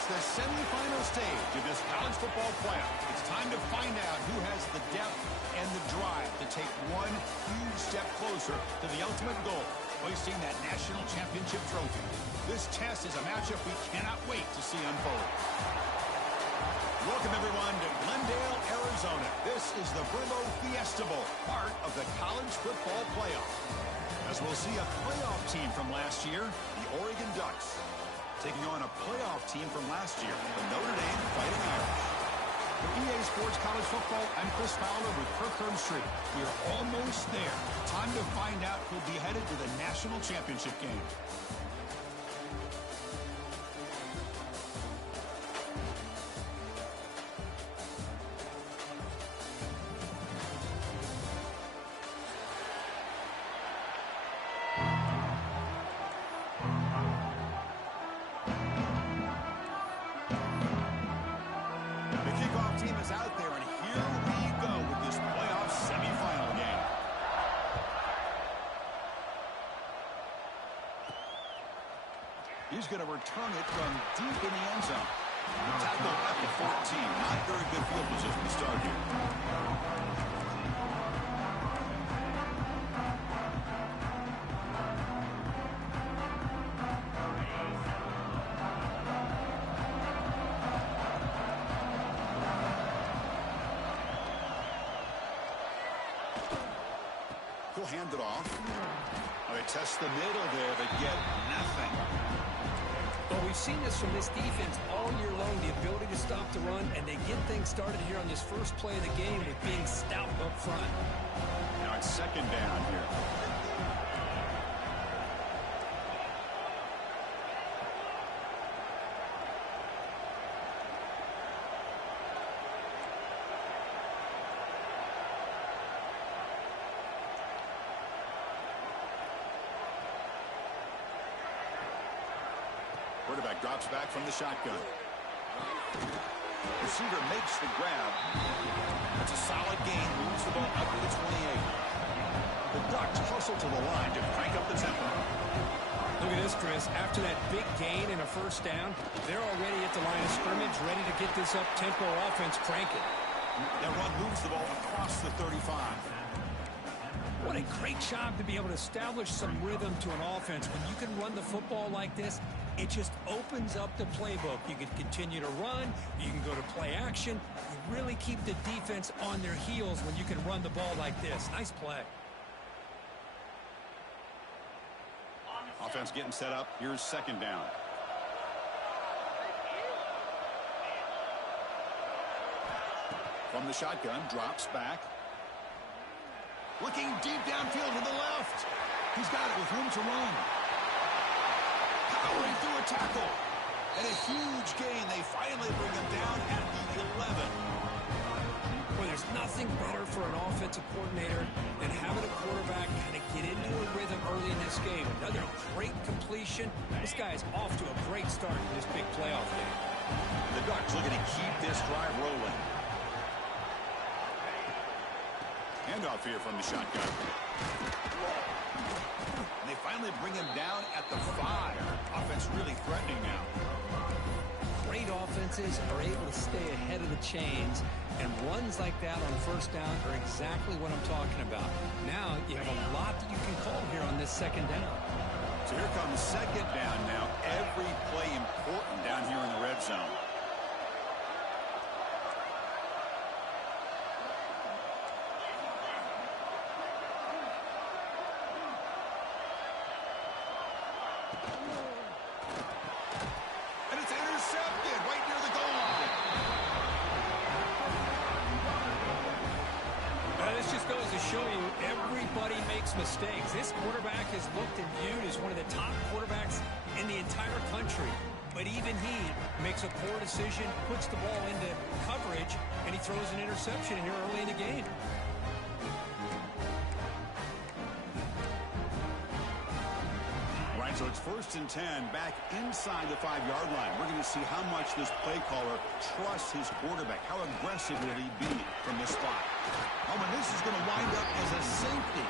It's the semifinal stage of this college football playoff. It's time to find out who has the depth and the drive to take one huge step closer to the ultimate goal, hoisting that national championship trophy. This test is a matchup we cannot wait to see unfold. Welcome, everyone, to Glendale, Arizona. This is the Brillo Fiesta Bowl, part of the college football playoff. As we'll see a playoff team from last year, the Oregon Ducks, taking on a playoff team from last year, the Notre Dame Fighting Irish. For EA Sports College Football, I'm Chris Fowler with Kirk Herbstreit. We are almost there. Time to find out who'll be headed to the national championship game. Out there, and here we go with this playoff semifinal game. He's going to return it from deep in the end zone. Tackle at the 14. Not very good field position to start here. He'll hand it off. They test the middle there, but get nothing. Well, we've seen this from this defense all year long, the ability to stop the run, and they get things started here on this first play of the game with being stout up front. Now it's second down here. Quarterback drops back from the shotgun. Receiver makes the grab. That's a solid gain. Moves the ball up to the 28. The Ducks hustle to the line to crank up the tempo. Look at this, Chris. After that big gain and a first down, they're already at the line of scrimmage, ready to get this up-tempo offense cranking. That run moves the ball across the 35. What a great job to be able to establish some rhythm to an offense. When you can run the football like this, it just opens up the playbook. You can continue to run. You can go to play action. You really keep the defense on their heels when you can run the ball like this. Nice play. Offense getting set up. Here's second down. From the shotgun, drops back. Looking deep downfield to the left. He's got it with room to run. Powering through a tackle. And a huge gain. They finally bring him down at the 11. Well, there's nothing better for an offensive coordinator than having a quarterback kind of get into a rhythm early in this game. Another great completion. This guy is off to a great start in this big playoff game. The Ducks looking to keep this drive rolling. Handoff here from the shotgun. And they finally bring him down at the 5. Offense really threatening now. Great offenses are able to stay ahead of the chains, and runs like that on first down are exactly what I'm talking about. Now you have a lot that you can call here on this second down. So here comes second down now. Every play important down here in the red zone. Mistakes. This quarterback is looked and viewed as one of the top quarterbacks in the entire country. But even he makes a poor decision, puts the ball into coverage, and he throws an interception here early in the game. Right, so it's 1st and 10 back inside the 5-yard line. We're going to see how much this play caller trusts his quarterback. How aggressive will he be from this spot? Oh, and this is going to wind up as a safety.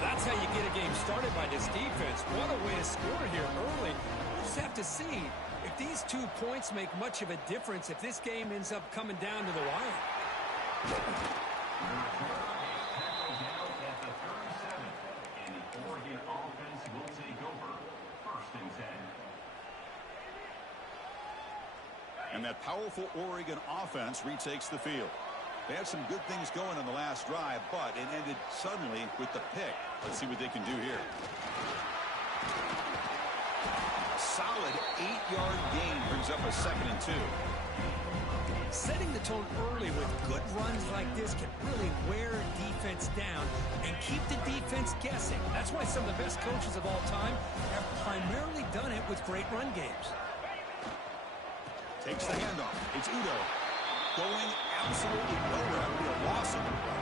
That's how you get a game started by this defense. What a way to score here early. We'll just have to see if these 2 points make much of a difference, if this game ends up coming down to the wire. And that powerful Oregon offense retakes the field. They had some good things going on the last drive, but it ended suddenly with the pick. Let's see what they can do here. A solid 8-yard gain brings up a 2nd and 2. Setting the tone early with good runs like this can really wear a defense down and keep the defense guessing. That's why some of the best coaches of all time have primarily done it with great run games. Takes the handoff. It's Udo. Going absolutely nowhere. It'll be a loss of the play.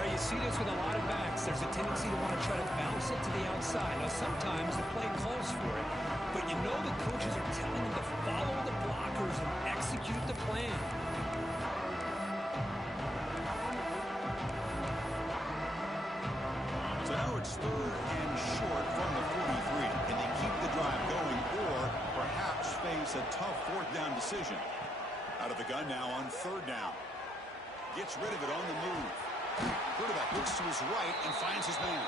Now you see this with a lot of backs. There's a tendency to want to try to bounce it to the outside. Now sometimes the play calls for it, but you know the coaches are telling them to follow the blockers and execute the plan. So now it's 3rd and short from the 43. Can they keep the drive going or perhaps face a tough 4th down decision? Out of the gun now on 3rd down. Gets rid of it on the move. Quarterback looks to his right and finds his man.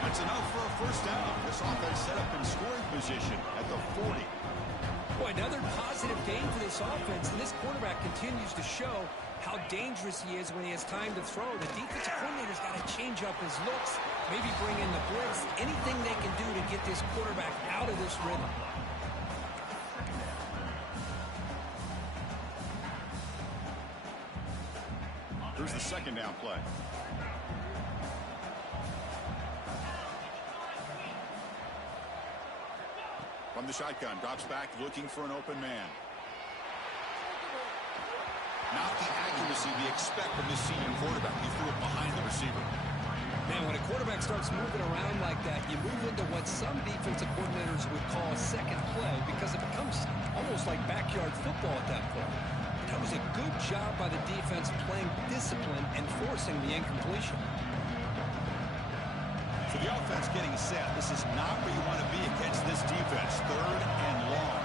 That's enough for a 1st down. This offense set up in scoring position at the 40. Boy, another positive game for this offense, and this quarterback continues to show how dangerous he is when he has time to throw. The defensive coordinator's got to change up his looks, maybe bring in the blitz, anything they can do to get this quarterback out of this rhythm. Here's the 2nd down play. From the shotgun, drops back looking for an open man. Not the accuracy we expect from this senior quarterback. He threw it behind the receiver. Man, when a quarterback starts moving around like that, you move into what some defensive coordinators would call a second play because it becomes almost like backyard football at that point. That was a good job by the defense playing discipline and forcing the incompletion. So the offense getting set. This is not where you want to be against this defense. 3rd and long.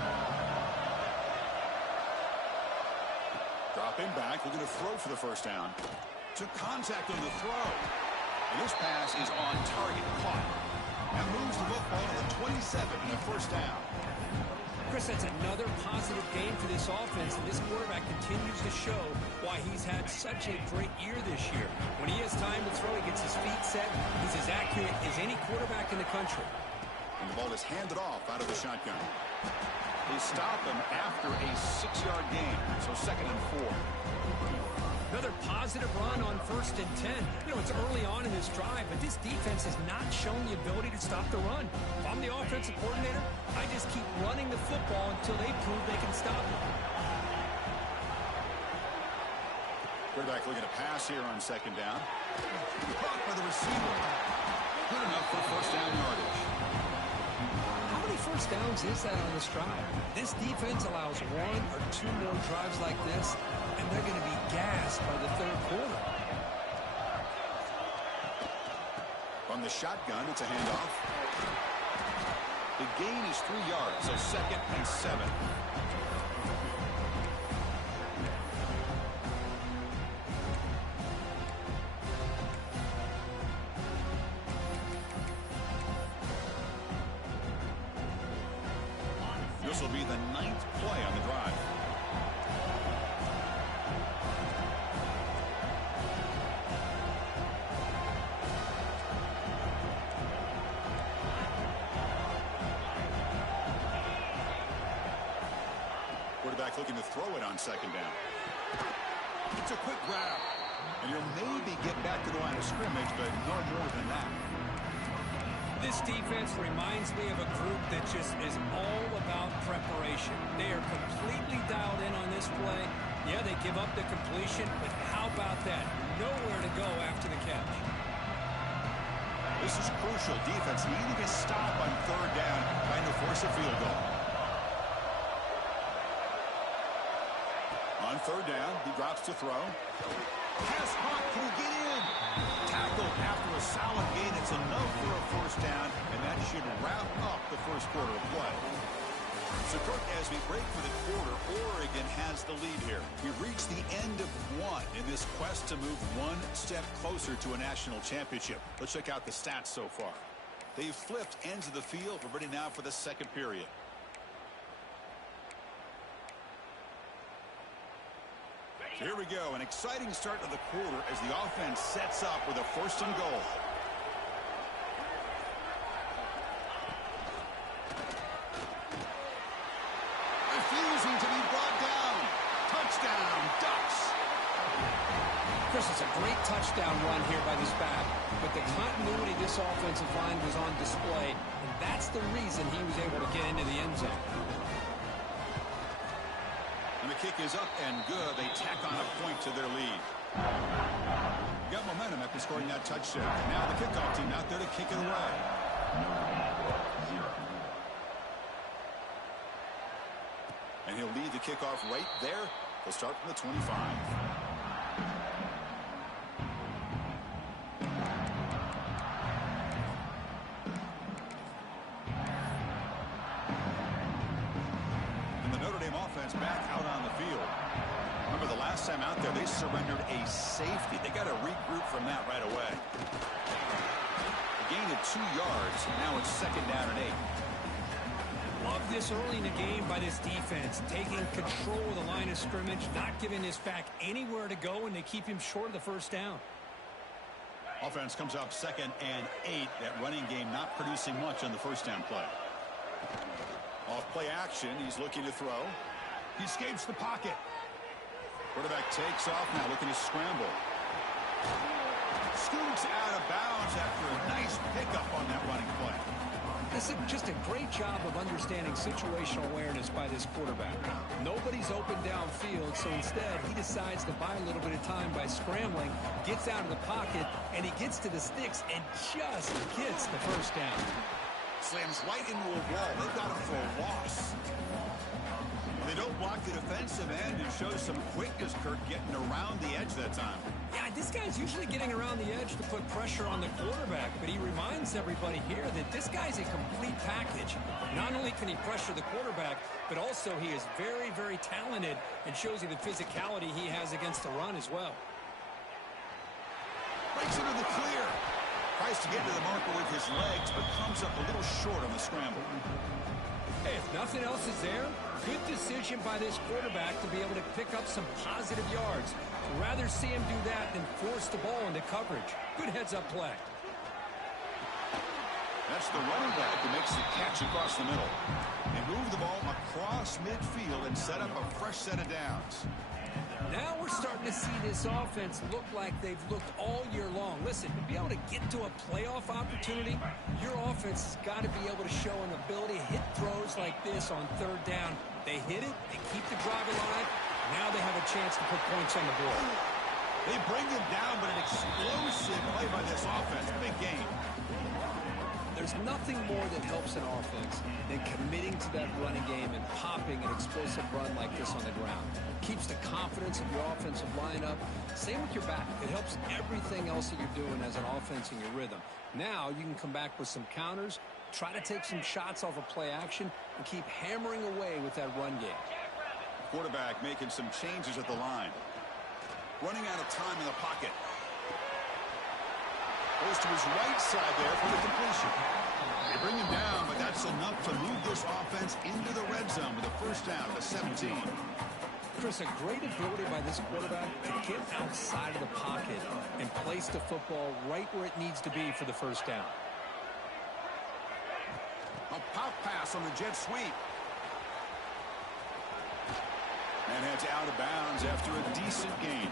Dropping back, looking to throw for the 1st down. Took contact on the throw. And this pass is on target, caught. And moves the football to the 27 and a 1st down. Chris, that's another positive game for this offense, and this quarterback continues to show why he's had such a great year this year. When he has time to throw, he gets his feet set. He's as accurate as any quarterback in the country. And the ball is handed off out of the shotgun. They stop him after a 6-yard gain, so 2nd and 4. Another positive run on 1st and 10. You know, it's early on in this drive, but this defense has not shown the ability to stop the run. If I'm the offensive coordinator, I just keep running the football until they prove they can stop it. Quarterback looking to pass here on 2nd down. Caught by the receiver. Good enough for 1st down yardage. How many 1st downs is that on this drive? This defense allows 1 or 2 more drives like this, and they're going to be gassed by the 3rd quarter. From the shotgun, it's a handoff. The gain is 3 yards, so 2nd and 7. This will be the 9th play on the drive. Quarterback looking to throw it on 2nd down. It's a quick grab. And you'll maybe get back to the line of scrimmage, but no more than that. This defense reminds me of a group that just is all about preparation. They are completely dialed in on this play. Yeah, they give up the completion, but how about that? Nowhere to go after the catch. This is crucial. Defense needing a stop on 3rd down, trying to force a field goal. On 3rd down, he drops to throw. Pass caught. Can he get in? Tackled after a solid gain. It's enough for a 1st down, and that should wrap up the 1st quarter of play. So, Kirk, as we break for the quarter, Oregon has the lead here. We've reached the end of one in this quest to move one step closer to a national championship. Let's check out the stats so far. They've flipped ends of the field. We're ready now for the second period. So here we go. An exciting start to the quarter as the offense sets up with a 1st and goal. Refusing to be brought down. Touchdown, Ducks. Chris, it's a great touchdown run here by this back, but the continuity of this offensive line was on display, and that's the reason he was able to get into the end zone. And the kick is up and good. They tack on a point to their lead. Got momentum after scoring that touchdown. Now the kickoff team out there to kick it away. And he'll lead the kickoff right there. They'll start from the 25. And the Notre Dame offense back out on the field. Remember the last time out there, they surrendered a safety. They got to regroup from that right away. A gain of 2 yards. Now it's 2nd down and 8. Love this early in the game by this defense, taking control of the line of scrimmage, not giving this back anywhere to go, and they keep him short of the 1st down. Offense comes up 2nd and 8. That running game not producing much on the 1st down play. Off play action, he's looking to throw. He escapes the pocket. Quarterback takes off now, looking to scramble. Scoots out of bounds after a nice pickup on that running play. This is just a great job of understanding situational awareness by this quarterback. Nobody's open downfield, so instead he decides to buy a little bit of time by scrambling, gets out of the pocket, and he gets to the sticks and just gets the 1st down. Slams right into a wall. They've got him for a loss. They don't block the defensive end and show some quickness, Kirk, getting around the edge that time. Yeah, this guy's usually getting around the edge to put pressure on the quarterback, but he reminds everybody here that this guy's a complete package. Not only can he pressure the quarterback, but also he is very, very talented and shows you the physicality he has against the run as well. Breaks into the clear. Tries to get to the marker with his legs, but comes up a little short on the scramble. Hey, if nothing else is there, good decision by this quarterback to be able to pick up some positive yards. I'd rather see him do that than force the ball into coverage. Good heads-up play. That's the running back who makes the catch across the middle. They move the ball across midfield and set up a fresh set of downs. Now we're starting to see this offense look like they've looked all year long. Listen, to be able to get to a playoff opportunity, your offense has got to be able to show an ability to hit throws like this on 3rd down. They hit it, they keep the drive alive. Now they have a chance to put points on the board. They bring him down, but an explosive play by this offense. Big game. There's nothing more that helps an offense than committing to that running game and popping an explosive run like this on the ground. Keeps the confidence of your offensive lineup. Same with your back. It helps everything else that you're doing as an offense in your rhythm. Now you can come back with some counters, try to take some shots off of play action, and keep hammering away with that run game. Quarterback making some changes at the line. Running out of time in the pocket. Goes to his right side there for the completion. They bring him down, but that's enough to move this offense into the red zone with a 1st down to 17. Chris, a great ability by this quarterback to get outside of the pocket and place the football right where it needs to be for the 1st down. A pop pass on the jet sweep. And heads out of bounds after a decent gain.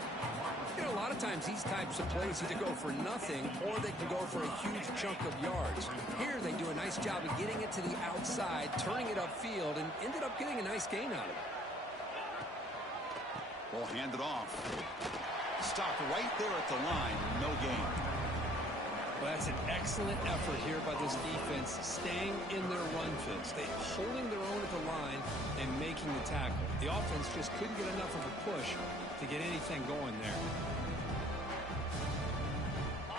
You know, a lot of times these types of plays either go for nothing or they can go for a huge chunk of yards. Here they do a nice job of getting it to the outside, turning it upfield, and ended up getting a nice gain out of it. Ball handed off. Stopped right there at the line. No gain. Well, that's an excellent effort here by this defense, staying in their run fits. They holding their own at the line and making the tackle. The offense just couldn't get enough of a push to get anything going there.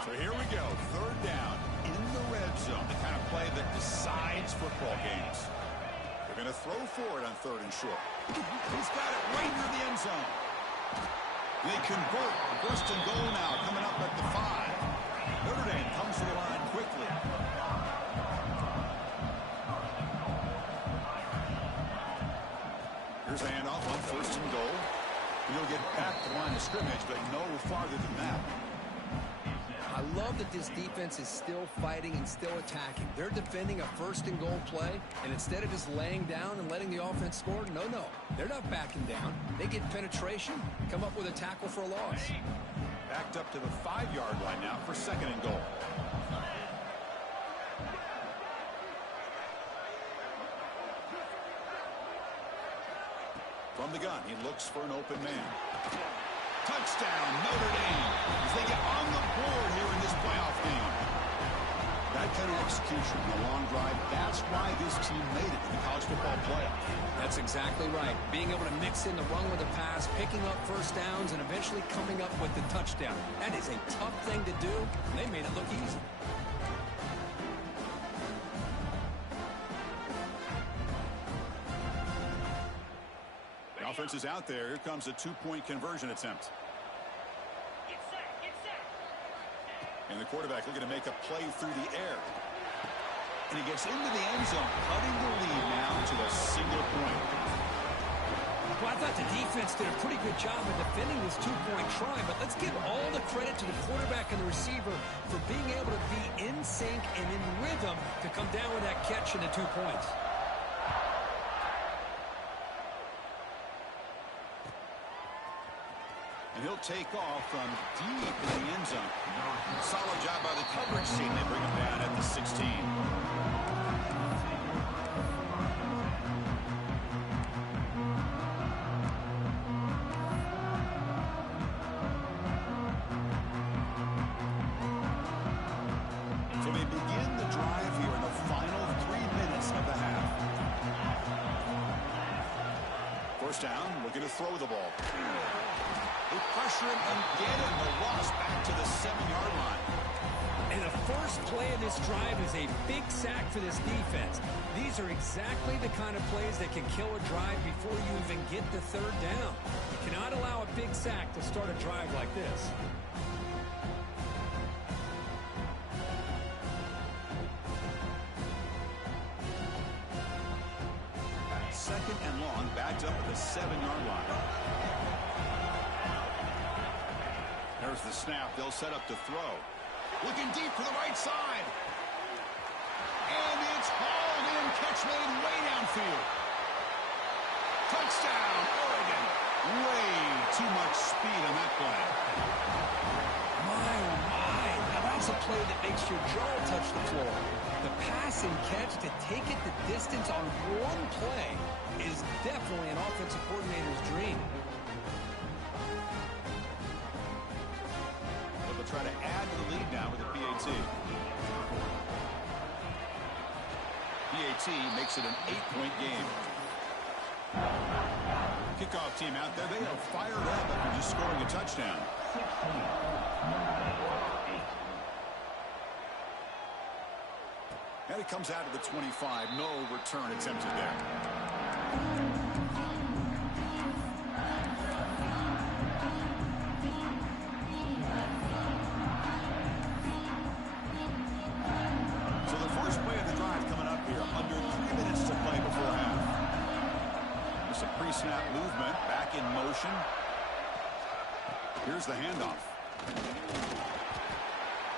So here we go. 3rd down in the red zone. The kind of play that decides football games. They're Going to throw for it on 3rd and short. He's got it right near the end zone. They convert. 1st and goal now, coming up at the 5. Notre Dame comes to the line quickly. Here's the handoff on 1st and goal. He'll get back to the line of scrimmage, but no farther than that. I love that this defense is still fighting and still attacking. They're defending a 1st and goal play, and instead of just laying down and letting the offense score, no. They're not backing down. They get penetration, come up with a tackle for a loss. Backed up to the 5-yard line now for 2nd and goal. From the gun, he looks for an open man. Touchdown, Notre Dame, as they get on the board here in this playoff game. That kind of execution in a long drive, that's why this team made it in the college football playoff. That's exactly right. Being able to mix in the run with the pass, picking up 1st downs, and eventually coming up with the touchdown. That is a tough thing to do, and they made it look easy. Offense is out there. Here comes a 2-point conversion attempt. And the quarterback looking to make a play through the air. And he gets into the end zone, cutting the lead now to a single point. Well, I thought the defense did a pretty good job of defending this 2-point try, but let's give all the credit to the quarterback and the receiver for being able to be in sync and in rhythm to come down with that catch and the 2 points. And he'll take off from deep in the end zone. Solid job by the coverage team. They bring him down at the 16. So they begin the drive here in the final 3 minutes of the half. 1st down, looking to throw the ball. They pressure him and get him. The loss back to the 7-yard line. And the first play of this drive is a big sack for this defense. These are exactly the kind of plays that can kill a drive before you even get the 3rd down. You cannot allow a big sack to start a drive like this. 2nd and long, backed up at the 7-yard line. There's the snap. They'll set up to throw. Looking deep to the right side. And it's hauled in. Catch made way downfield. Touchdown, Oregon. Way too much speed on that play. My, oh my. Now that's a play that makes your jaw touch the floor. The pass and catch to take it the distance on one play is definitely an offensive coordinator's dream. Try to add to the lead now with a PAT. PAT makes it an 8-point game. Kickoff team out there. They are fired up after just scoring a touchdown. And it comes out of the 25. No return attempted there. Snap movement, back in motion. Here's the handoff.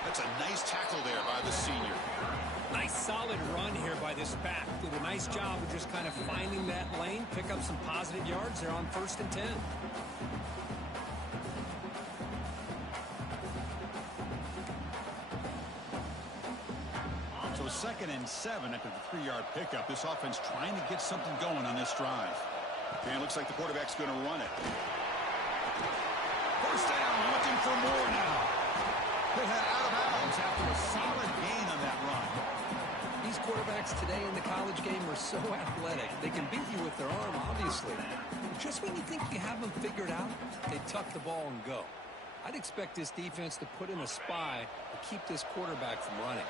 That's a nice tackle there by the senior. Nice solid run here by this back. Did a nice job of just kind of finding that lane, pick up some positive yards there on 1st and 10. So 2nd and 7 after the 3-yard pickup. This offense trying to get something going on this drive. And it looks like the quarterback's going to run it. 1st down, looking for more now. They head out of bounds after a solid gain on that run. These quarterbacks today in the college game are so athletic. They can beat you with their arm, obviously. Just when you think you have them figured out, they tuck the ball and go. I'd expect this defense to put in a spy to keep this quarterback from running.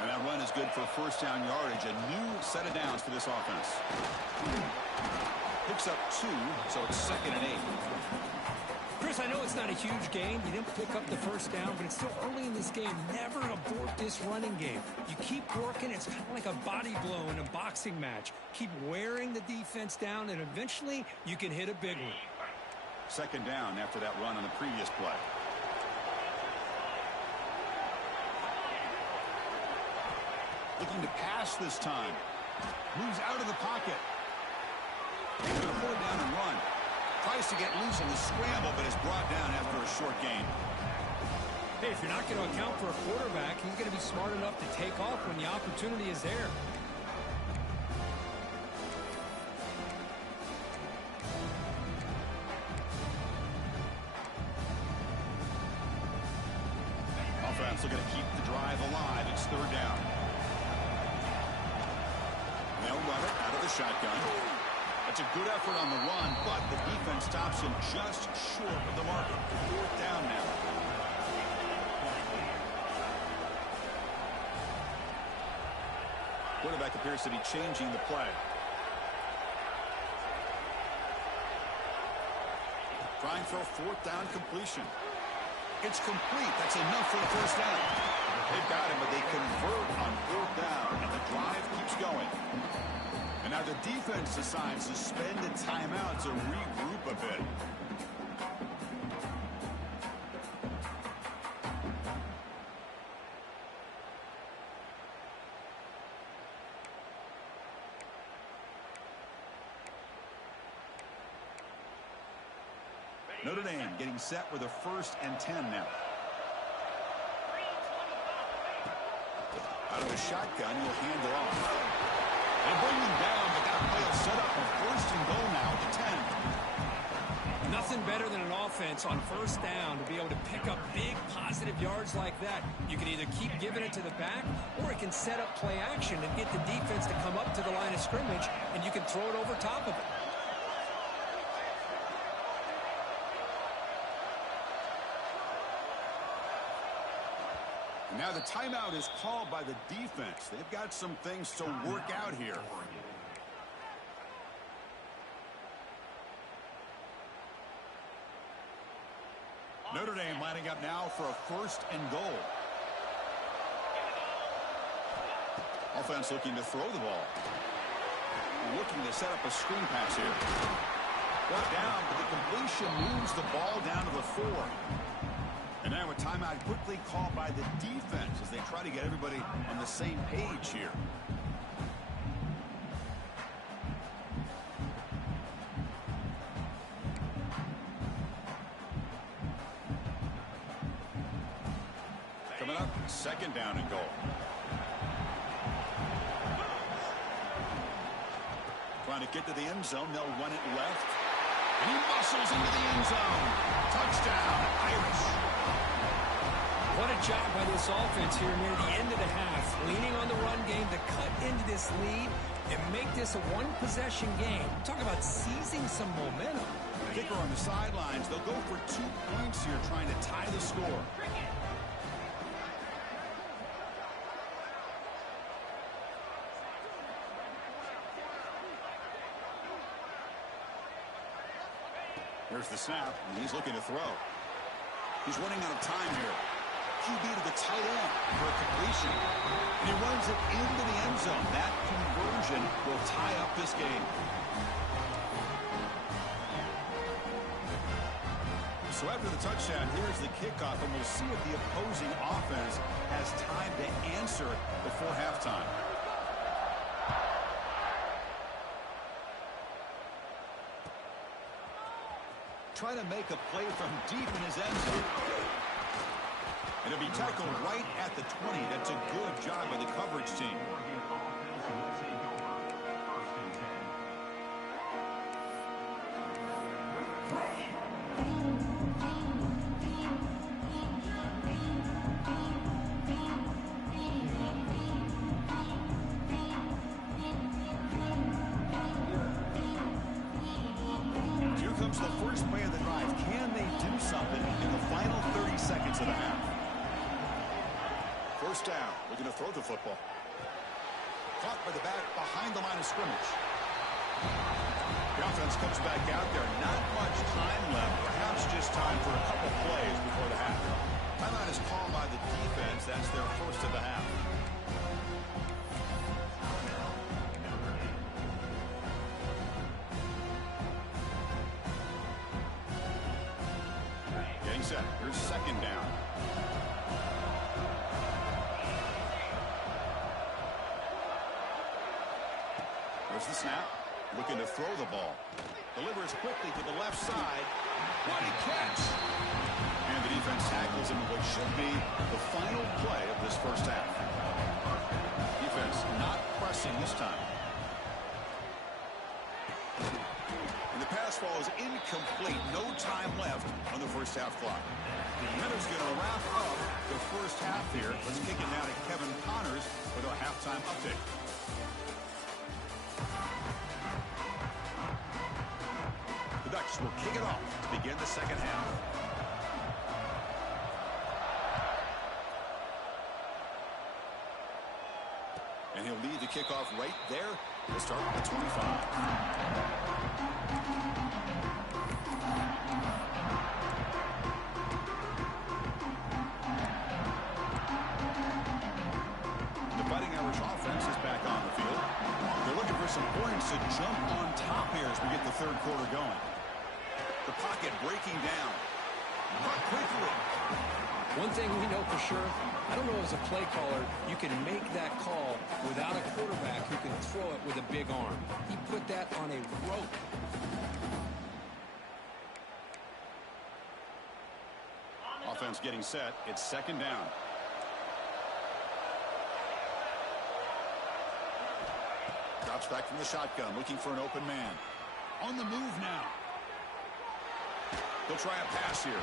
And that run is good for first down yardage. A new set of downs for this offense. Picks up 2, so it's 2nd and 8. Chris, I know it's not a huge gain. You didn't pick up the first down, but it's still early in this game. Never abort this running game. You keep working. It's kind of like a body blow in a boxing match. Keep wearing the defense down, and eventually you can hit a big one. 2nd down after that run on the previous play. Looking to pass this time. Moves out of the pocket. He's going to pull it down and run. Tries to get loose in the scramble, but is brought down after a short gain. Hey, if you're not going to account for a quarterback, he's going to be smart enough to take off when the opportunity is there. Offense looking to keep the drive alive. It's 3rd down. They'll run it out of the shotgun. That's a good effort on the run, but the defense stops him just short of the marker. 4th down now. Quarterback appears to be changing the play. Trying for a 4th down completion. It's complete. That's enough for the first down. They've got him, but they convert on 4th down, and the drive keeps going. And now the defense decides to spend a timeout to regroup a bit. Notre Dame getting set with a 1st and 10 now. Out of the shotgun, he'll hand it off. They'll bring him down, but that play will set up a 1st and goal now at the 10. Nothing better than an offense on 1st down to be able to pick up big positive yards like that. You can either keep giving it to the back, or it can set up play action and get the defense to come up to the line of scrimmage, and you can throw it over top of it. Now the timeout is called by the defense. They've got some things to work out here. Notre Dame lining up now for a 1st and goal. Offense looking to throw the ball. Looking to set up a screen pass here. Brought down, but the completion moves the ball down to the 4. And now a timeout quickly called by the defense as they try to get everybody on the same page here. Coming up, 2nd down and goal. Trying to get to the end zone. They'll run it left. And he muscles into the end zone. Touchdown, Irish. What a job by this offense here near the end of the half. Leaning on the run game to cut into this lead and make this a 1-possession game. Talk about seizing some momentum. Kicker on the sidelines. They'll go for 2 points here, trying to tie the score. There's the snap, and he's looking to throw. He's running out of time here. QB to the tight end for a completion. And he runs it into the end zone. That conversion will tie up this game. So after the touchdown, here's the kickoff, and we'll see if the opposing offense has time to answer before halftime. Trying to make a play from deep in his end zone. And it'll be tackled right at the 20. That's a good job by the coverage team. Here comes the first play of the drive. Can they do something in the final 30 seconds of the half? First down. Looking to throw the football. Caught by the back behind the line of scrimmage. The offense comes back out there. Not much time left. Perhaps just time for a couple plays before the half. Timeout is called by the defense. That's their first of the half. Getting set. Here's second down. There's the snap. Looking to throw the ball. Delivers quickly to the left side. What a catch! And the defense tackles him in what should be the final play of this first half. Defense not pressing this time. And the pass ball is incomplete. No time left on the first half clock. The Nore's going to wrap up the first half here. Let's kick it now to Kevin Connors with our halftime update. The Ducks will kick it off to begin the second half. And he'll lead the kickoff right there. We'll start at the 25. The Fighting Irish offense is back on the field. They're looking for some points to jump on top here as we get the third quarter going. The pocket breaking down. But quickly. One thing we know for sure, I don't know as a play caller, you can make that call without a quarterback who can throw it with a big arm. He put that on a rope. Offense getting set. It's second down. Drops back from the shotgun, looking for an open man. On the move now. He'll try a pass here.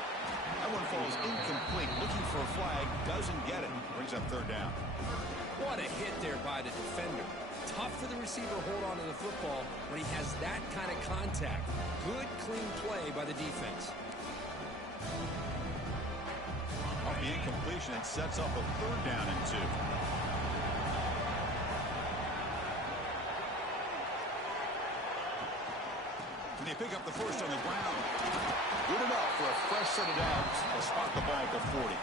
That one falls incomplete. Looking for a flag. Doesn't get it. Brings up third down. What a hit there by the defender. Tough for the receiver to hold on to the football when he has that kind of contact. Good, clean play by the defense. Off the incompletion, it sets up a third down and 2. And they pick up the first on the ground. Good enough for a fresh set of downs. They'll spot the ball at the 40.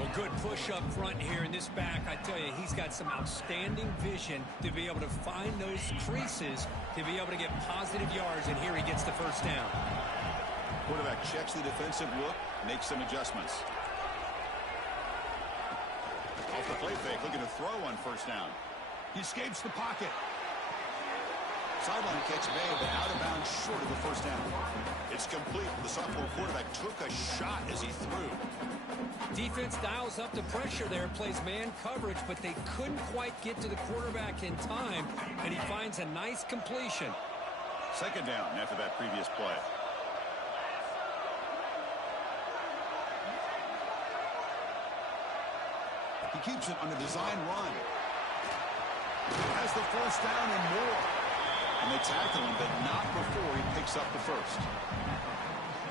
Well, good push up front here in this back. I tell you, he's got some outstanding vision to be able to find those creases to be able to get positive yards, and here he gets the first down. Quarterback checks the defensive look, makes some adjustments. Off the play fake, looking to throw on first down. He escapes the pocket. Sideline catch made, but out of bounds short of the first down. It's complete. The sophomore quarterback took a shot as he threw. Defense dials up the pressure there, plays man coverage, but they couldn't quite get to the quarterback in time, and he finds a nice completion. Second down after that previous play. He keeps it on a design run. Has the first down and more. And they tackle him, but not before he picks up the first.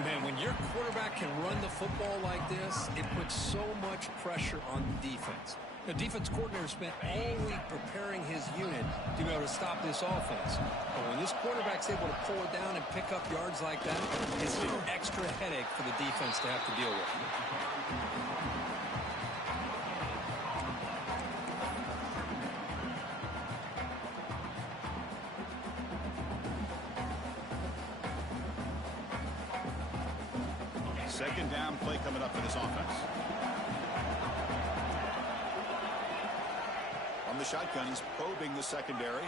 Man, when your quarterback can run the football like this, it puts so much pressure on the defense. The defense coordinator spent all week preparing his unit to be able to stop this offense. But when this quarterback's able to pull it down and pick up yards like that, it's an extra headache for the defense to have to deal with. Second down play coming up for this offense. On the shotgun, he's probing the secondary.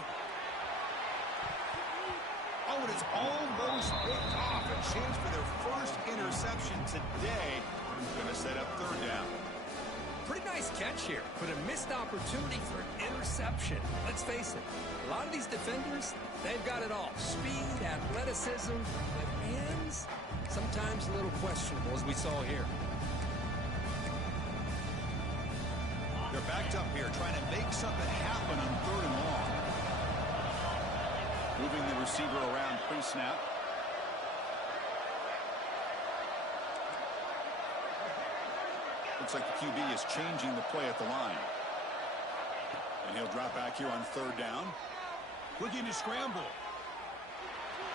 Oh, and it's almost picked off. A chance for their first interception today. Going to set up third down. Pretty nice catch here, but a missed opportunity for an interception. Let's face it, a lot of these defenders, they've got it all. Speed, athleticism, but hands, sometimes a little questionable, as we saw here. They're backed up here, trying to make something happen on third and long. Moving the receiver around pre-snap. The Looks like the QB is changing the play at the line. And he'll drop back here on third down. Looking to scramble.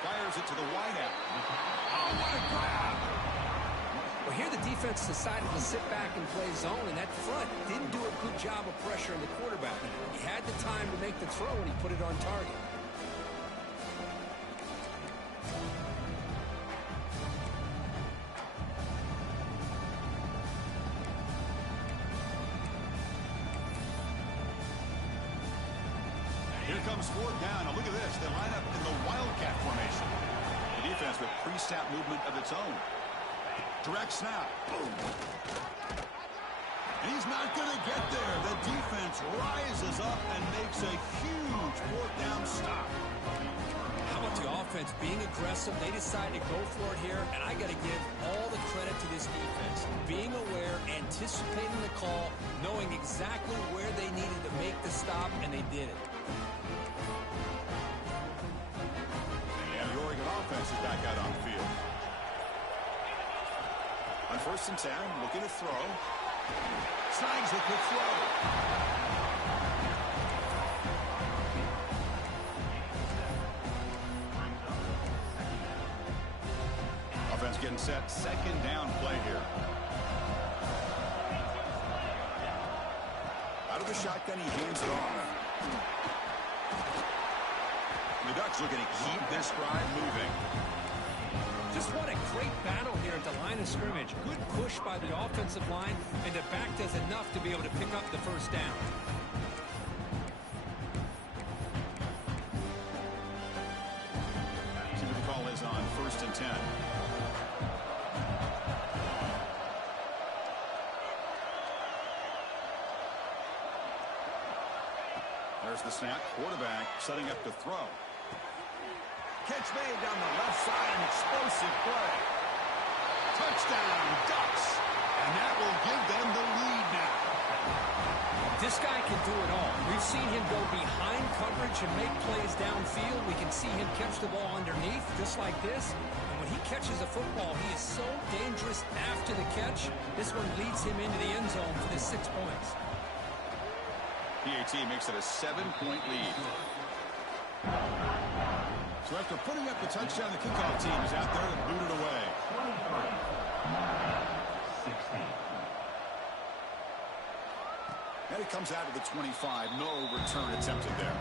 Fires it to the wideout. Oh, what a grab! Well, here the defense decided to sit back and play zone, and that front didn't do a good job of pressuring the quarterback. He had the time to make the throw, and he put it on target. Here comes fourth down. Now look at this. They line up in the Wildcat formation. The defense with pre-snap movement of its own. Direct snap. Boom. And he's not going to get there. The defense rises up and makes a huge fourth down stop. How about the offense being aggressive? They decided to go for it here, and I got to give all the credit to this defense. Being aware, anticipating the call, knowing exactly where they needed to make the stop, and they did it. And the Oregon offense is back out on the field. On 1st and 10, looking to throw. Snags a quick throw. Offense getting set. Second down play here. Out of the shotgun, he hands it off. The Ducks looking to keep this drive moving. Just what a great battle here at the line of scrimmage. Good push by the offensive line, and the back does enough to be able to pick up the first down. See what the call is on 1st and 10. There's the snap. Quarterback setting up to throw. Catch made down the left side. An explosive play. Touchdown, Ducks. And that will give them the lead now. This guy can do it all. We've seen him go behind coverage and make plays downfield. We can see him catch the ball underneath, just like this. And when he catches a football, he is so dangerous after the catch. This one leads him into the end zone for the 6 points. PAT makes it a 7-point lead. So after putting up the touchdown, the kickoff team is out there to boot it away. And it comes out of the 25. No return attempted there.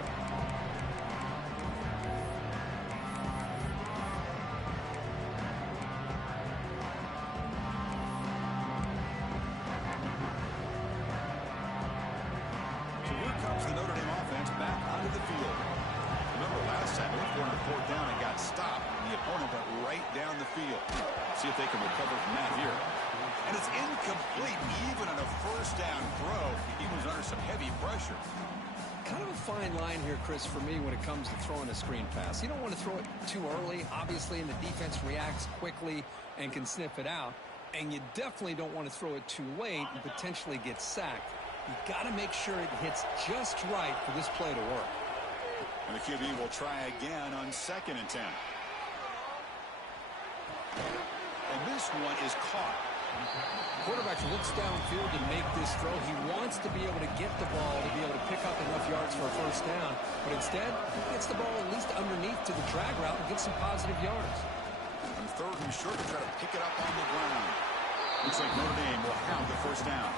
So here comes the Notre Dame offense back onto the field. Remember last time they were on 4th down and got stopped, and the opponent went right down the field. See if they can recover from that here. And it's incomplete even on a 1st down throw. He was under some heavy pressure. Kind of a fine line here, Chris, for me when it comes to throwing a screen pass. You don't want to throw it too early, obviously, and the defense reacts quickly and can sniff it out. And you definitely don't want to throw it too late and potentially get sacked. You got to make sure it hits just right for this play to work. And the QB will try again on 2nd and 10. And this one is caught. Quarterback looks downfield to make this throw. He wants to be able to get the ball to be able to pick up enough yards for a 1st down. But instead, he gets the ball at least underneath to the drag route and gets some positive yards. On 3rd and short to try to pick it up on the ground. Looks like Notre Dame will have the 1st down.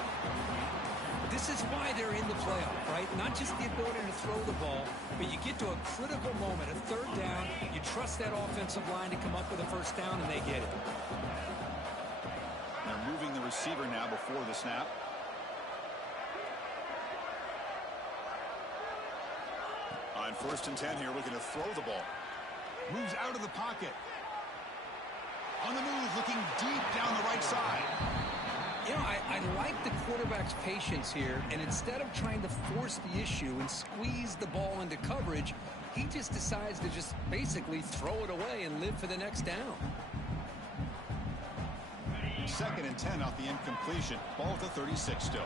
This is why they're in the playoff, right? Not just the ability to throw the ball, but you get to a critical moment, a 3rd down, you trust that offensive line to come up with a 1st down, and they get it. They're moving the receiver now before the snap. On 1st and 10 here, looking to throw the ball. Moves out of the pocket. On the move, looking deep down the right side. You know, I like the quarterback's patience here, and instead of trying to force the issue and squeeze the ball into coverage, he just decides to just basically throw it away and live for the next down. 2nd and 10 off the incompletion. Ball at the 36 still.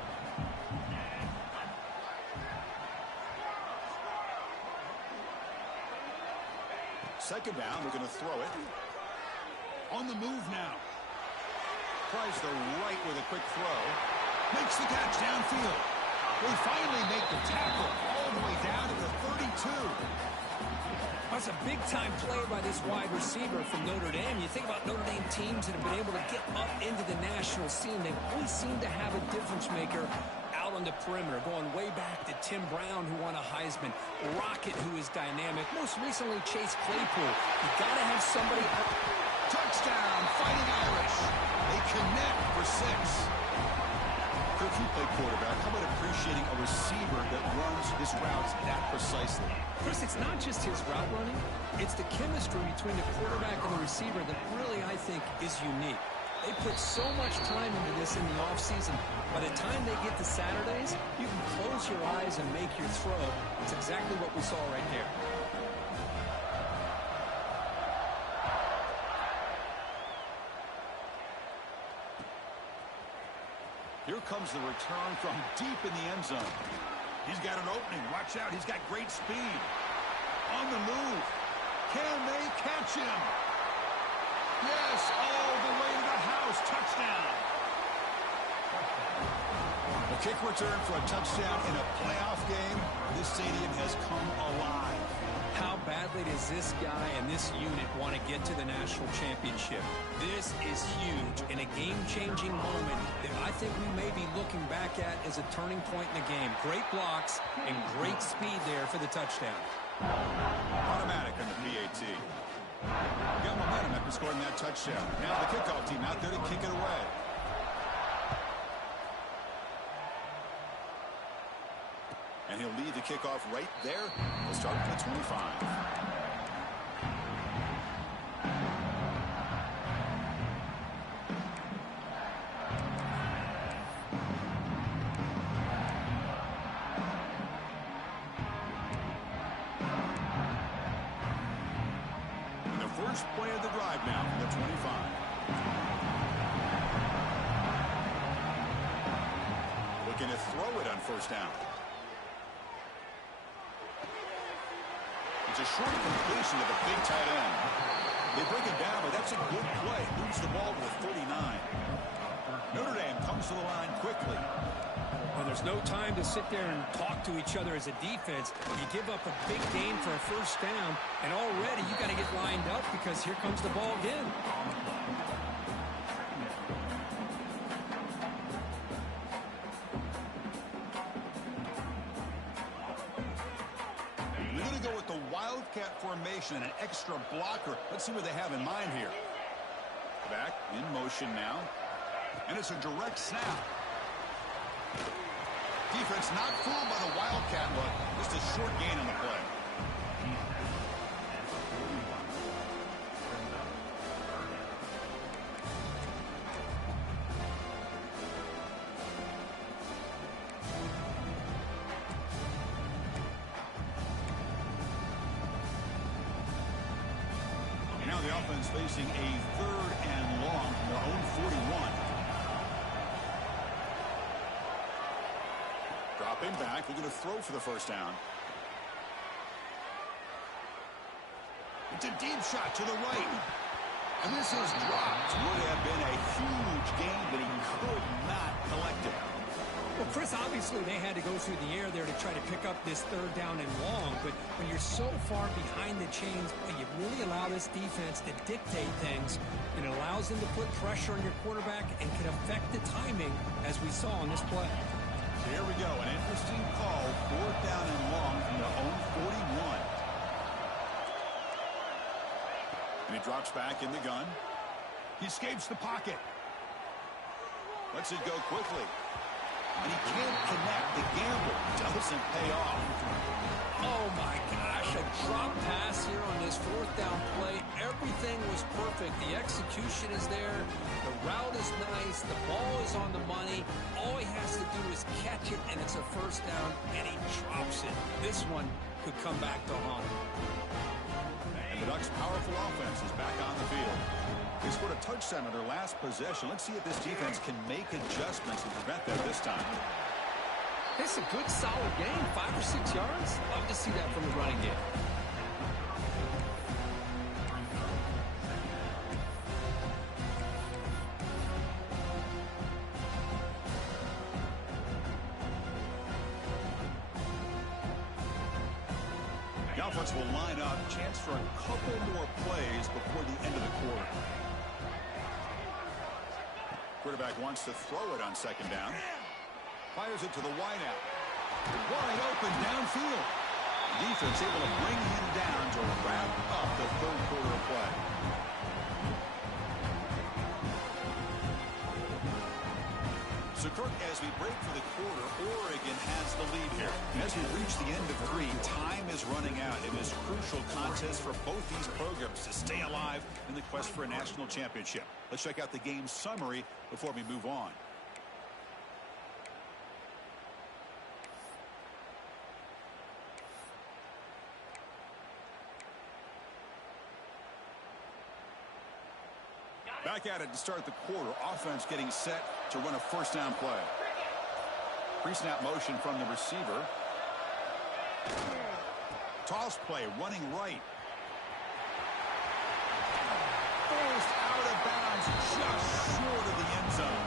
Second down, we're going to throw it. On the move now. Tries the right with a quick throw. Makes the catch downfield. They finally make the tackle all the way down to the 32. That's a big-time play by this wide receiver from Notre Dame. You think about Notre Dame teams that have been able to get up into the national scene. They always seem to have a difference maker out on the perimeter, going way back to Tim Brown, who won a Heisman, Rocket, who is dynamic, most recently Chase Claypool. You got to have somebody up. Touchdown, Fighting Irish. They connect for 6. If you play quarterback, how about appreciating a receiver that runs his routes that precisely? Chris, it's not just his route running. It's the chemistry between the quarterback and the receiver that really, I think, is unique. They put so much time into this in the offseason. By the time they get to Saturdays, you can close your eyes and make your throw. It's exactly what we saw right there. Here comes the return from deep in the end zone. He's got an opening. Watch out. He's got great speed. On the move. Can they catch him? Yes, all the way to the house. Touchdown. A kick return for a touchdown in a playoff game. This stadium has come alive. How badly does this guy and this unit want to get to the national championship? This is huge and a game-changing moment that I think we may be looking back at as a turning point in the game. Great blocks and great speed there for the touchdown. Automatic on the PAT. Got momentum after scoring that touchdown. Now the kickoff team out there to kick it away. And he'll lead the kickoff right there. We'll start at the 25. And the first play of the drive now from the 25. Looking to throw it on first down. It's a short completion to the big tight end. They break it down, but that's a good play. Moves the ball to the 39. Notre Dame comes to the line quickly. Well, there's no time to sit there and talk to each other as a defense. You give up a big gain for a first down, and already you got to get lined up because here comes the ball again. Wildcat formation and an extra blocker. Let's see what they have in mind here. Back in motion now. And it's a direct snap. Defense not fooled by the Wildcat look. Just a short gain on the play. Now the offense facing a 3rd and long from their own 41. Dropping back, looking to throw for the first down. It's a deep shot to the right. And this is dropped. Would have been a huge gain, but he could not collect it. Well, Chris, obviously they had to go through the air there to try to pick up this 3rd down and long, but when you're so far behind the chains, you really allow this defense to dictate things. It allows them to put pressure on your quarterback and can affect the timing, as we saw on this play. So here we go, an interesting call, 4th down and long from their own 41. And he drops back in the gun. He escapes the pocket. Lets it go quickly. And he can't connect. The gamble doesn't pay off. Oh, my gosh. A drop pass here on this 4th down play. Everything was perfect. The execution is there. The route is nice. The ball is on the money. All he has to do is catch it, and it's a first down, and he drops it. This one could come back to haunt him. And the Ducks' powerful offense is back on the field. They scored a touchdown on their last possession. Let's see if this defense can make adjustments to prevent that this time. It's a good, solid game. 5 or 6 yards. Love to see that from the running game. offense will line up. Chance for a couple more plays before the end of the quarter. Quarterback wants to throw it on second down. Fires it to the wideout. Wide open downfield. Defense able to bring him down to wrap up the third quarter of play. So, Kirk, as we break for the quarter, Oregon has the lead here. And as we reach the end of 3, time is running out in this crucial contest for both these programs to stay alive in the quest for a national championship. Let's check out the game summary before we move on. Back at it to start the quarter. Offense getting set to run a first down play. Pre-snap motion from the receiver. Toss play running right. Forced out of bounds just short of the end zone.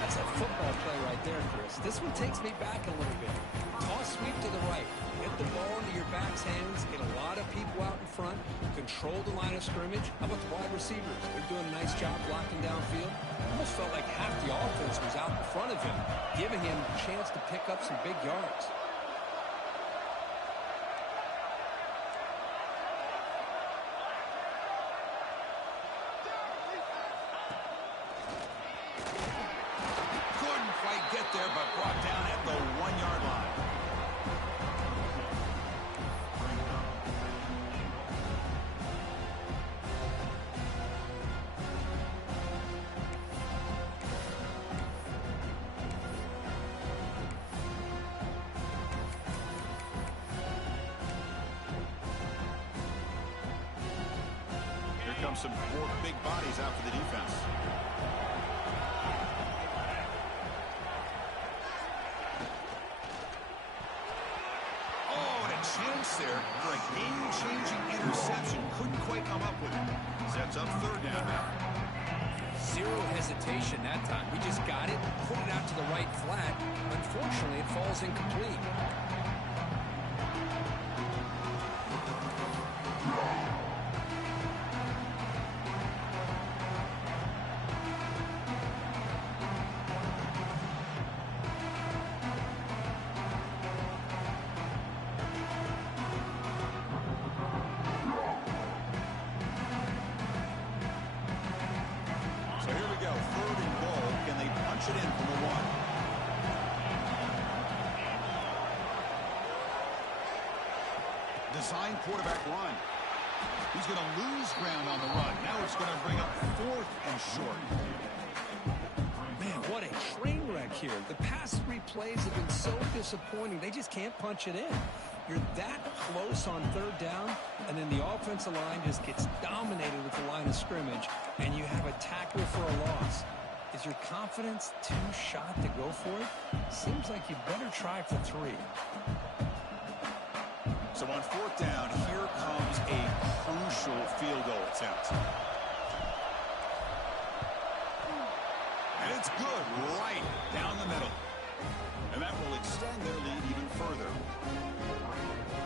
That's a football play right there, Chris. This one takes me back a little bit. Toss sweep to the right. Get the ball into your back's hands. Get a lot of people out in front. Control the line of scrimmage. How about the wide receivers? They're doing a nice job blocking downfield. Almost felt like half the offense was out in front of him, giving him a chance to pick up some big yards. Couldn't quite get there, but brought down at the 1-yard line. Some more big bodies out for the defense. Oh, and a chance there for a game-changing interception. Couldn't quite come up with it. Sets up third down now. Zero hesitation that time. We just got it, put it out to the right flat. Unfortunately, it falls incomplete. It in from the 1. Design quarterback run. He's going to lose ground on the run. Now it's going to bring up 4th and short. Man, what a train wreck here. The past 3 plays have been so disappointing. They just can't punch it in. You're that close on third down, and then the offensive line just gets dominated with the line of scrimmage, and you have a tackle for a loss. Is your confidence too shot to go for it? Seems like you better try for 3. So on 4th down, here comes a crucial field goal attempt. And it's good, right down the middle. And that will extend their lead even further.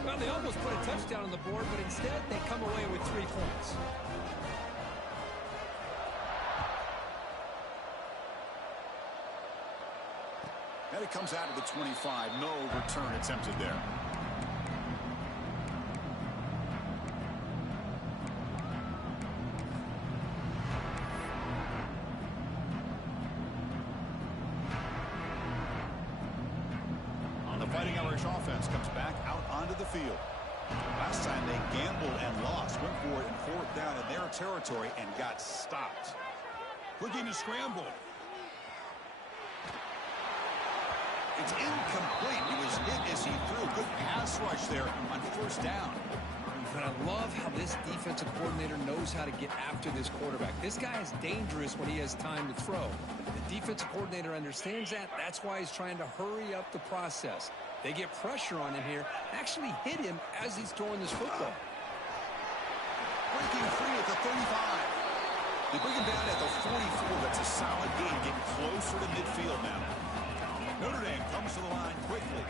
Well, they almost put a touchdown on the board, but instead they come away with 3 points. And it comes out of the 25. No return attempted there. The Fighting Irish offense comes back out onto the field. Last time they gambled and lost. Went for it in 4th down in their territory and got stopped. Looking to scramble. It's incomplete. He was hit as he threw. Good pass rush there on 1st down. But I love how this defensive coordinator knows how to get after this quarterback. This guy is dangerous when he has time to throw. The defensive coordinator understands that. That's why he's trying to hurry up the process. They get pressure on him here, actually hit him as he's throwing this football. Breaking free at the 35. They bring him down at the 44. That's a solid gain, getting closer to midfield now. Notre Dame comes to the line quickly.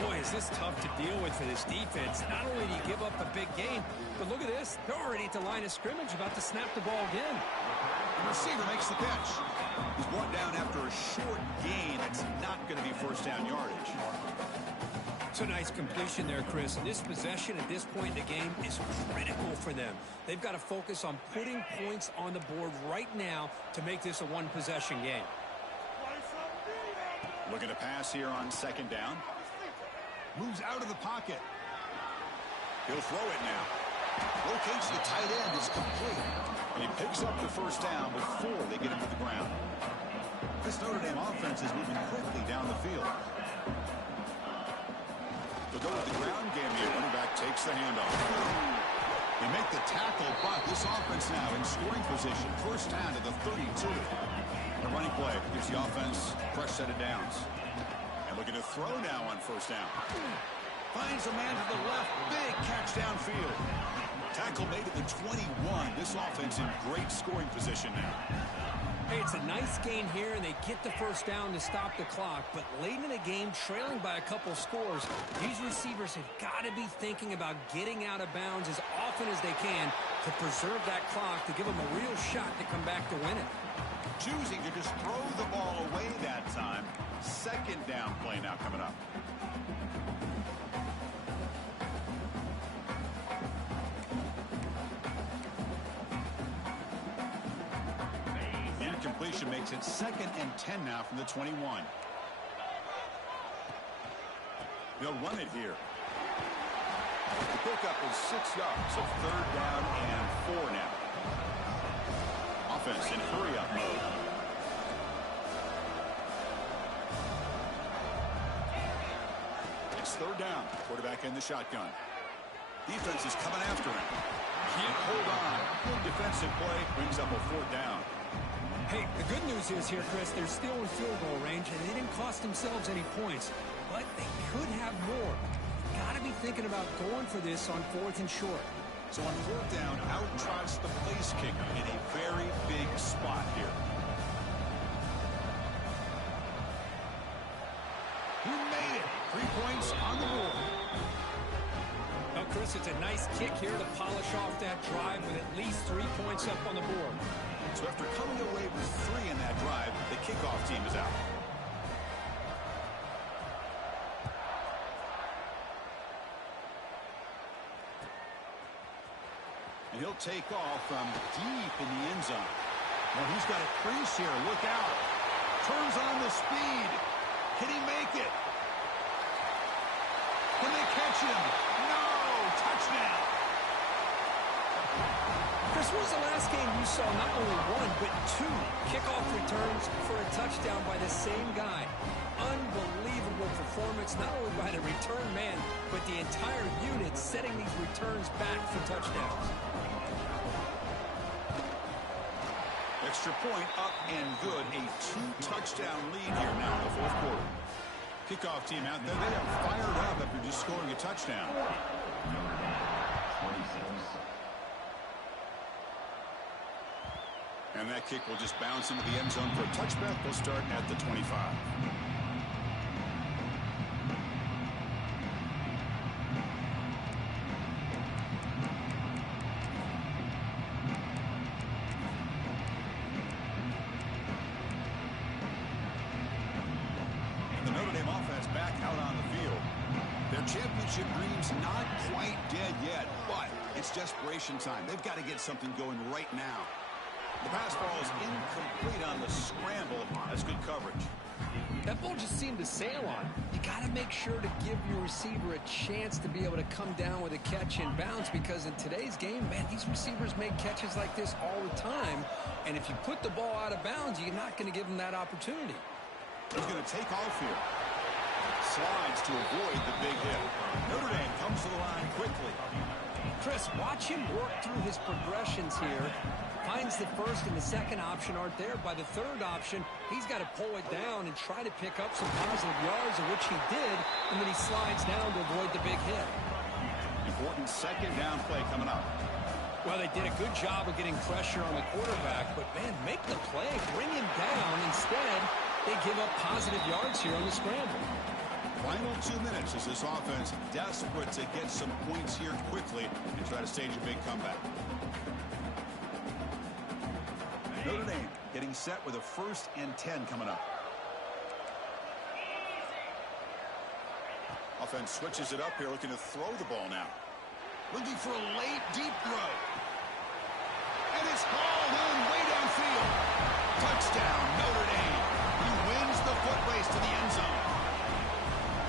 Boy, is this tough to deal with for this defense. Not only do you give up a big gain, but look at this. They're already at the line of scrimmage, about to snap the ball again. The receiver makes the catch. He's brought down after a short gain. That's not going to be first down yardage. It's a nice completion there, Chris. And this possession at this point in the game is critical for them. They've got to focus on putting points on the board right now to make this a one-possession game. Looking to pass here on second down. Moves out of the pocket. He'll throw it now. Locates the tight end. Is complete. And he picks up the first down before they get him to the ground. This Notre Dame offense is moving quickly down the field. They'll go with the ground game here. Running back takes the handoff. They make the tackle, but this offense now in scoring position. First down to the 32. The running play gives the offense a fresh set of downs. And looking to throw now on first down. Finds a man to the left. Big catch downfield. Tackle made at the 21. This offense in great scoring position now. Hey, it's a nice gain here, and they get the first down to stop the clock. But late in the game, trailing by a couple scores, these receivers have got to be thinking about getting out of bounds as often as they can to preserve that clock, to give them a real shot to come back to win it. Choosing to just throw the ball away that time. Second down play now coming up. Incompletion makes it 2nd and 10 now from the 21. They'll run it here. The pickup is 6 yards, so 3rd down and 4 now. Offense in hurry-up mode. It's 3rd down. Quarterback in the shotgun. Defense is coming after him. Can't hold on. Good defensive play. Brings up a 4th down. Hey, the good news is here, Chris, they're still in field goal range, and they didn't cost themselves any points. But they could have more. Got to be thinking about going for this on 4th and short. So on 4th down, out trots the place kicker in a very big spot here. He made it. 3 points on the board. Well, Chris, it's a nice kick here to polish off that drive with at least 3 points up on the board. So after coming away with 3 in that drive, the kickoff team is out. And he'll take off from deep in the end zone. Well, he's got a crease here. Look out. Turns on the speed. Can he make it? Can they catch him? No! Touchdown! Chris, when was the last game you saw not only 1, but 2 kickoff returns for a touchdown by the same guy? Unbelievable performance, not only by the return man, but the entire unit setting these returns back for touchdowns. Extra point up and good. A 2-touchdown lead here now in the 4th quarter. Kickoff team out there. They are fired up after just scoring a touchdown. And that kick will just bounce into the end zone for a touchback. They'll start at the 25. And the Notre Dame offense back out on the field. Their championship dreams not quite dead yet, but it's desperation time. They've got to get something going right now. The pass ball is incomplete on the scramble. That's good coverage. That ball just seemed to sail on. You got to make sure to give your receiver a chance to be able to come down with a catch and bounce, because in today's game, man, these receivers make catches like this all the time. And if you put the ball out of bounds, you're not going to give them that opportunity. He's going to take off here. Slides to avoid the big hit. Notre Dame comes to the line quickly. Chris, watch him work through his progressions here. Finds the first and the second option aren't there. By the third option, he's got to pull it down and try to pick up some positive yards, of which he did, and then he slides down to avoid the big hit. Important 2nd down play coming up. Well, they did a good job of getting pressure on the quarterback, but, man, make the play. Bring him down. Instead, They give up positive yards here on the scramble. Final 2 minutes as this offense desperate to get some points here quickly and try to stage a big comeback. Notre Dame getting set with a 1st and 10 coming up. Offense switches it up here, looking to throw the ball now. Looking for a late, deep throw. And it's hauled in way downfield. Touchdown, Notre Dame. He wins the foot race to the end zone.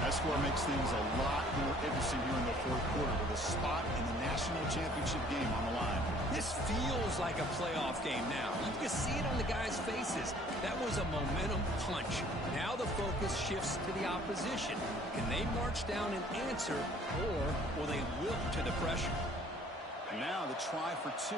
That score makes things a lot more interesting here in the 4th quarter with a spot in the national championship game on the line. This feels like a playoff game now. You can see it on the guys' faces. That was a momentum punch. Now the focus shifts to the opposition. Can they march down and answer, or will they wilt to the pressure? And now the try for 2.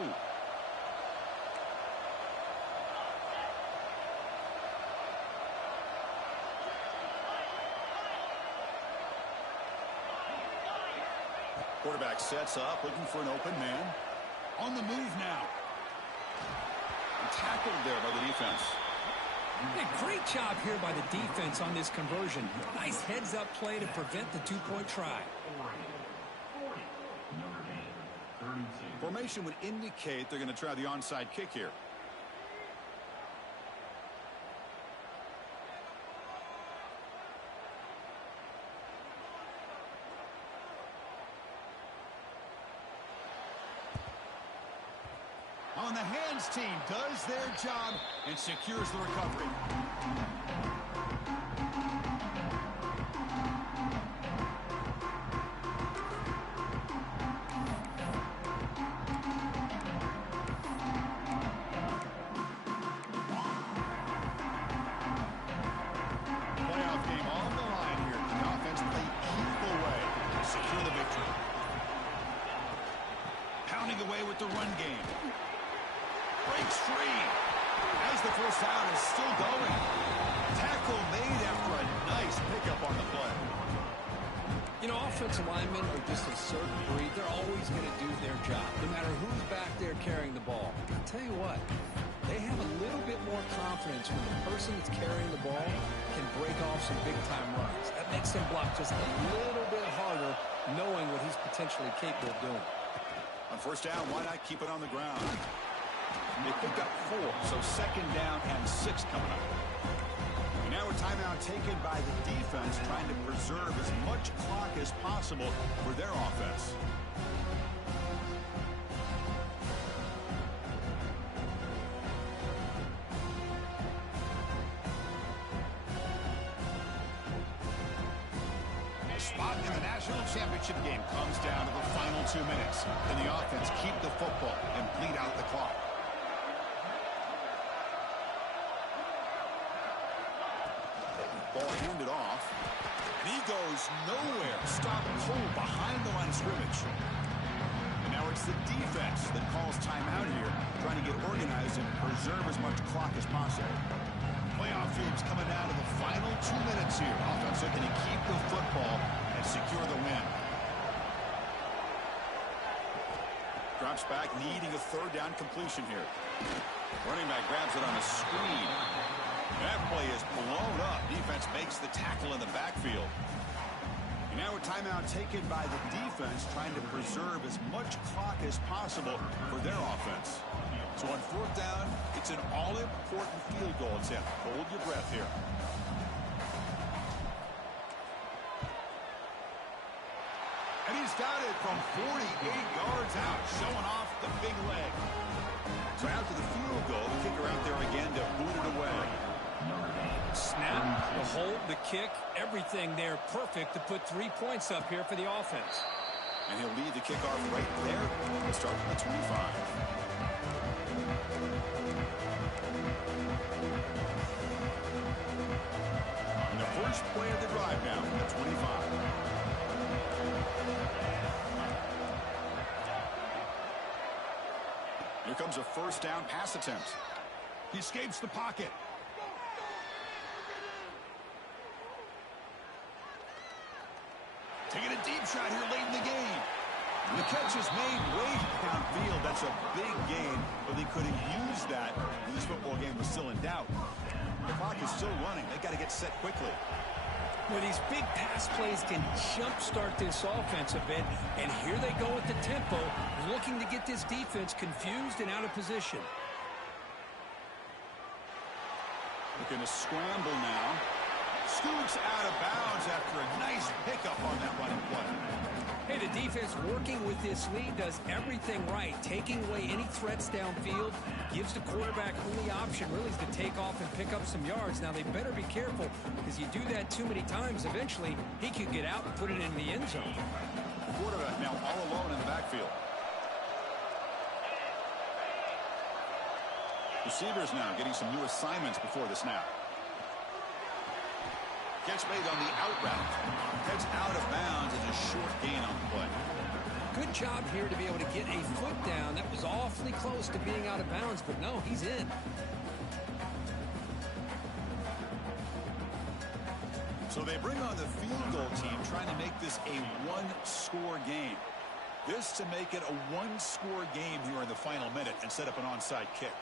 Quarterback sets up, looking for an open man. On the move now. And tackled there by the defense. Hey, great job here by the defense on this conversion. Nice heads-up play to prevent the 2-point try. Formation would indicate they're going to try the onside kick here. On the hands team does their job and secures the recovery. Playoff game on the line here. The offense play keep away and secure the victory. Pounding away with the run game. Breaks free as the first down is still going. Tackle made after a nice pickup on the play. You know, offensive linemen are just a certain breed. They're always going to do their job, no matter who's back there carrying the ball. I'll tell you what, they have a little bit more confidence when the person that's carrying the ball can break off some big-time runs. That makes them block just a little bit harder, knowing what he's potentially capable of doing. On first down, why not keep it on the ground? They pick up 4, so 2nd down and 6 coming up. And now a timeout taken by the defense, trying to preserve as much clock as possible for their offense. A spot in the national championship game comes down to the final 2 minutes. Can the offense keep the football and bleed out the clock? Ball handed off, and he goes nowhere. Stop cold behind the line of scrimmage. And now it's the defense that calls timeout here, trying to get organized and preserve as much clock as possible. Playoff games coming down to the final 2 minutes here. Offense looking to keep the football and secure the win. Drops back, needing a 3rd down completion here. Running back grabs it on a screen. That play is blown up. Defense makes the tackle in the backfield. And now a timeout taken by the defense, trying to preserve as much clock as possible for their offense. So on 4th down, it's an all-important field goal attempt. Hold your breath here. And he's got it from 48 yards out, showing off the big leg. So after the field goal, the kicker out there again to boot it away. Snap, the hold, the kick, everything there perfect to put 3 points up here for the offense. And he'll lead the kickoff right there. We'll start from the 25. And the first play of the drive now, the 25. Here comes a first down pass attempt. He escapes the pocket. Taking a deep shot here late in the game. And the catch is made way downfield. That's a big gain, but they could have used that when this football game was still in doubt. The clock is still running. They got to get set quickly. Well, these big pass plays can jumpstart this offense a bit, and here they go with the tempo, looking to get this defense confused and out of position. Looking to scramble now. Scoots out of bounds after a nice pickup on that running play. Hey, the defense working with this lead does everything right, taking away any threats downfield, gives the quarterback only option really is to take off and pick up some yards. Now, they better be careful because you do that too many times, eventually he could get out and put it in the end zone. Quarterback now all alone in the backfield. Receivers now getting some new assignments before the snap. Catch made on the out route. Heads out of bounds and a short gain on the play. Good job here to be able to get a foot down. That was awfully close to being out of bounds, but no, he's in. So they bring on the field goal team trying to make this a one-score game. This to make it a one-score game here in the final minute and set up an onside kick.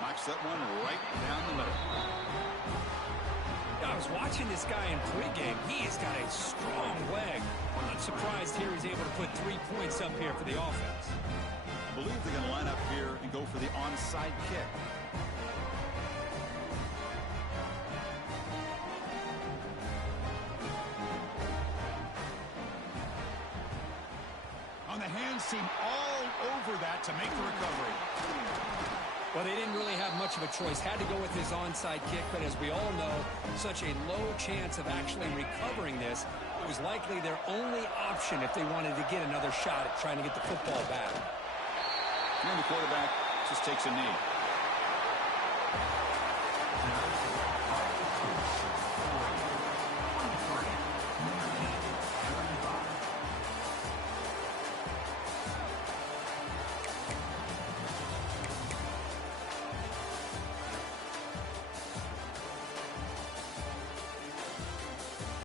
Knocks that one right down the middle. I was watching this guy in pregame. He has got a strong leg. I'm not surprised here he's able to put 3 points up here for the offense. I believe they're going to line up here and go for the onside kick. On the hands team all over that to make the recovery. Well, they didn't really have much of a choice. Had to go with his onside kick, but as we all know, such a low chance of actually recovering this. It was likely their only option if they wanted to get another shot at trying to get the football back. And the quarterback just takes a knee.